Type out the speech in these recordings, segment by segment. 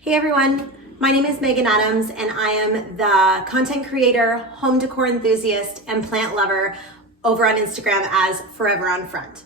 Hey everyone, my name is Megan Adams and I am the content creator, home decor enthusiast, and plant lover over on Instagram as Forever on Front.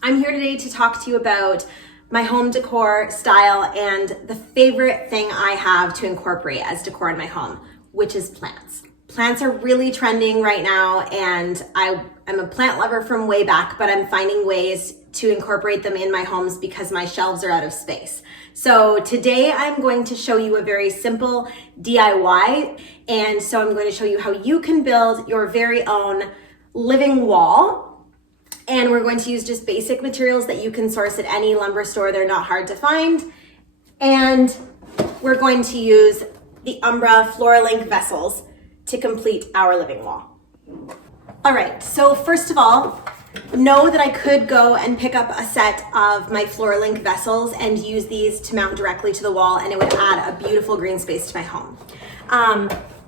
I'm here today to talk to you about my home decor style and the favorite thing I have to incorporate as decor in my home, which is plants. Plants are really trending right now, and I'm a plant lover from way back, but I'm finding ways to incorporate them in my homes because my shelves are out of space. So today I'm going to show you a very simple DIY, and so I'm going to show you how you can build your very own living wall. And we're going to use just basic materials that you can source at any lumber store. They're not hard to find. And we're going to use the Umbra Floor-Length vessels to complete our living wall. All right, so first of all, know that I could go and pick up a set of my Floor-Length vessels and use these to mount directly to the wall, and it would add a beautiful green space to my home.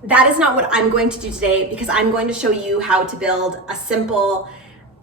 That is not what I'm going to do today, because I'm going to show you how to build a simple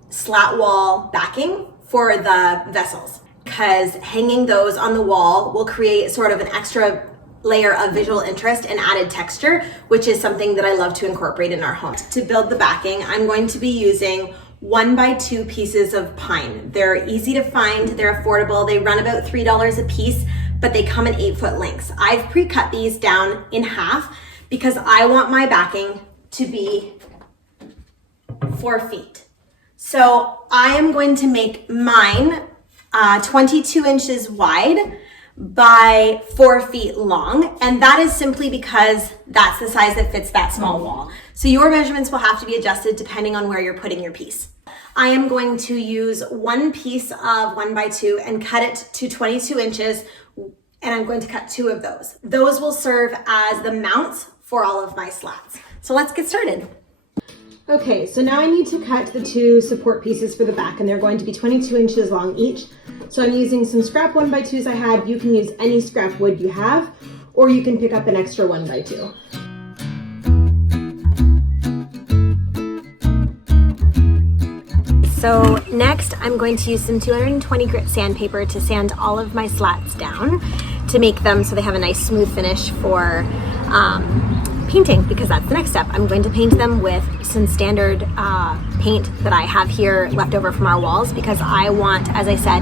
slat wall backing for the vessels, because hanging those on the wall will create sort of an extra layer of visual interest and added texture, which is something that I love to incorporate in our home. To build the backing, I'm going to be using 1x2 pieces of pine. They're easy to find, they're affordable, they run about $3 a piece, but they come in 8-foot lengths. I've pre-cut these down in half because I want my backing to be 4 feet. So I am going to make mine 22 inches wide by 4 feet long, and that is simply because that's the size that fits that small wall. So your measurements will have to be adjusted depending on where you're putting your piece. I am going to use one piece of 1x2 and cut it to 22 inches, and I'm going to cut 2 of those. Those will serve as the mounts for all of my slats. So let's get started. Okay, so now I need to cut the 2 support pieces for the back, and they're going to be 22 inches long each. So I'm using some scrap 1x2s I had. You can use any scrap wood you have, or you can pick up an extra 1x2. So next, I'm going to use some 220 grit sandpaper to sand all of my slats down to make them so they have a nice smooth finish for painting, because that's the next step. I'm going to paint them with some standard paint that I have here left over from our walls, because I want, as I said,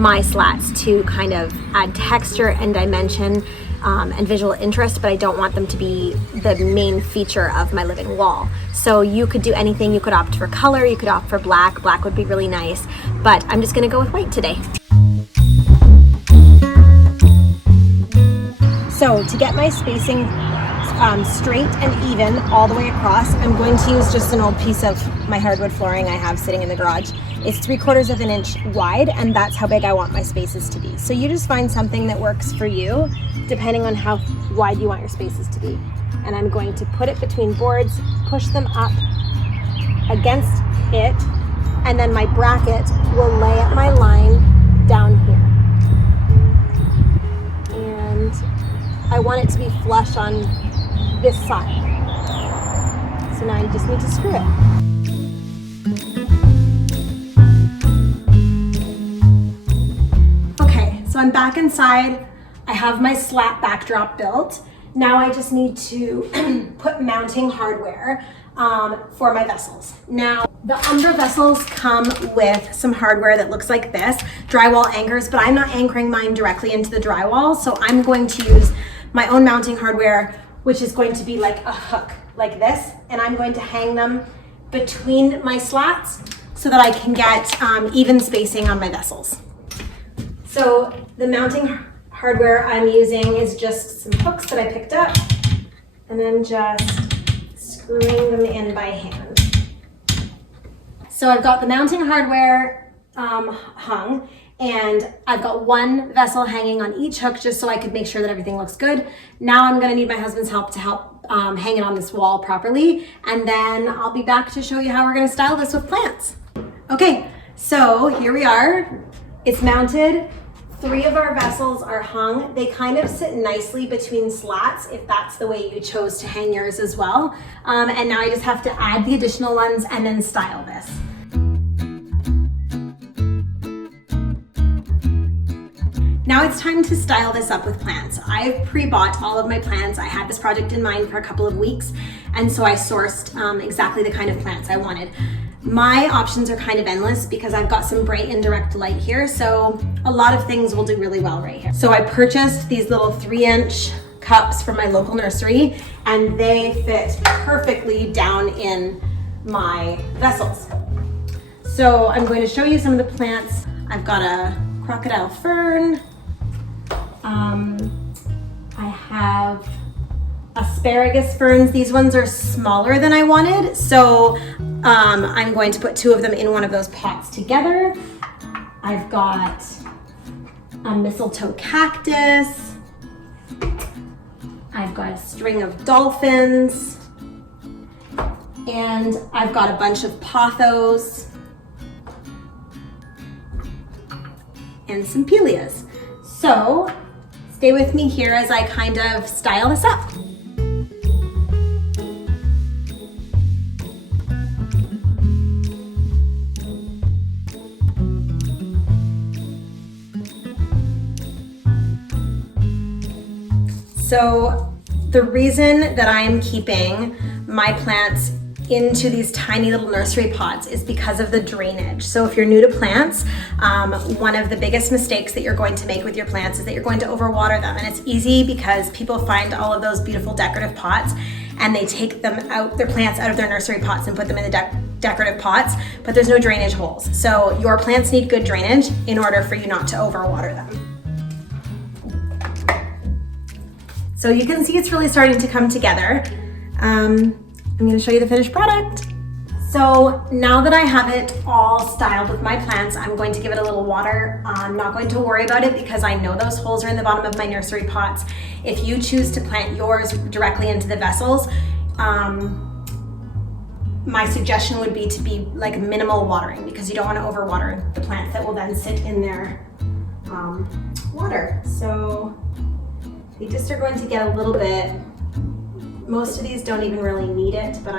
my slats to kind of add texture and dimension and visual interest, but I don't want them to be the main feature of my living wall. So you could do anything. You could opt for color, you could opt for black. Black would be really nice, but I'm just gonna go with white today. So to get my spacing straight and even all the way across, I'm going to use just an old piece of my hardwood flooring I have sitting in the garage. It's 3/4 of an inch wide, and that's how big I want my spaces to be. So you just find something that works for you, depending on how wide you want your spaces to be. And I'm going to put it between boards, push them up against it, and then my bracket will lay at my line down here. And I want it to be flush on this side. So now I just need to screw it. Okay, so I'm back inside. I have my slat backdrop built. Now I just need to put mounting hardware for my vessels. Now, the Umbra vessels come with some hardware that looks like this, drywall anchors, but I'm not anchoring mine directly into the drywall, so I'm going to use my own mounting hardware, which is going to be like a hook, like this, and I'm going to hang them between my slats so that I can get even spacing on my vessels. So the mounting hardware I'm using is just some hooks that I picked up, and then just screwing them in by hand. So I've got the mounting hardware hung, and I've got one vessel hanging on each hook just so I could make sure that everything looks good. Now I'm gonna need my husband's help to help hang it on this wall properly, and then I'll be back to show you how we're gonna style this with plants. Okay, so here we are. It's mounted. 3 of our vessels are hung. They kind of sit nicely between slats if that's the way you chose to hang yours as well. And now I just have to add the additional ones and then style this. Now it's time to style this up with plants. I've pre-bought all of my plants. I had this project in mind for a couple of weeks, and so I sourced exactly the kind of plants I wanted. My options are kind of endless because I've got some bright indirect light here, so a lot of things will do really well right here. So I purchased these little 3-inch cups from my local nursery, and they fit perfectly down in my vessels. So I'm going to show you some of the plants. I've got a crocodile fern. I have asparagus ferns. These ones are smaller than I wanted, so I'm going to put 2 of them in one of those pots together. I've got a mistletoe cactus. I've got a string of dolphins. And I've got a bunch of pothos and some pillias. So stay with me here as I kind of style this up. So the reason that I'm keeping my plants into these tiny little nursery pots is because of the drainage. So if you're new to plants, one of the biggest mistakes that you're going to make with your plants is that you're going to overwater them. And it's easy because people find all of those beautiful decorative pots and they take them out, their plants out of their nursery pots and put them in the decorative pots, but there's no drainage holes. So your plants need good drainage in order for you not to overwater them. So you can see it's really starting to come together. I'm going to show you the finished product. So now that I have it all styled with my plants, I'm going to give it a little water. I'm not going to worry about it because I know those holes are in the bottom of my nursery pots. If you choose to plant yours directly into the vessels, my suggestion would be to be like minimal watering because you don't want to overwater the plants that will then sit in their water. So they just are going to get a little bit. Most of these don't even really need it, but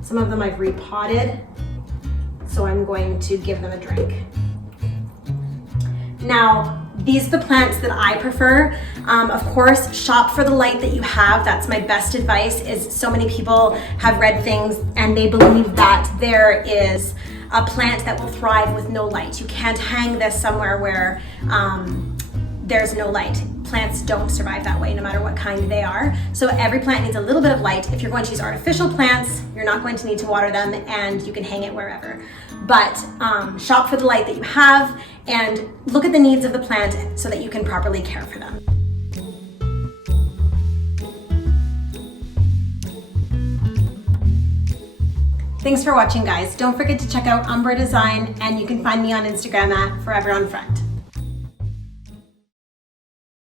some of them I've repotted, so I'm going to give them a drink. Now, these are the plants that I prefer. Of course, shop for the light that you have. That's my best advice. Is so many people have read things and they believe that there is a plant that will thrive with no light. You can't hang this somewhere where there's no light. Plants don't survive that way no matter what kind they are. So every plant needs a little bit of light. If you're going to use artificial plants, you're not going to need to water them and you can hang it wherever. But shop for the light that you have and look at the needs of the plant so that you can properly care for them. Thanks for watching, guys. Don't forget to check out Umbra Design, and you can find me on Instagram at Forever on Front.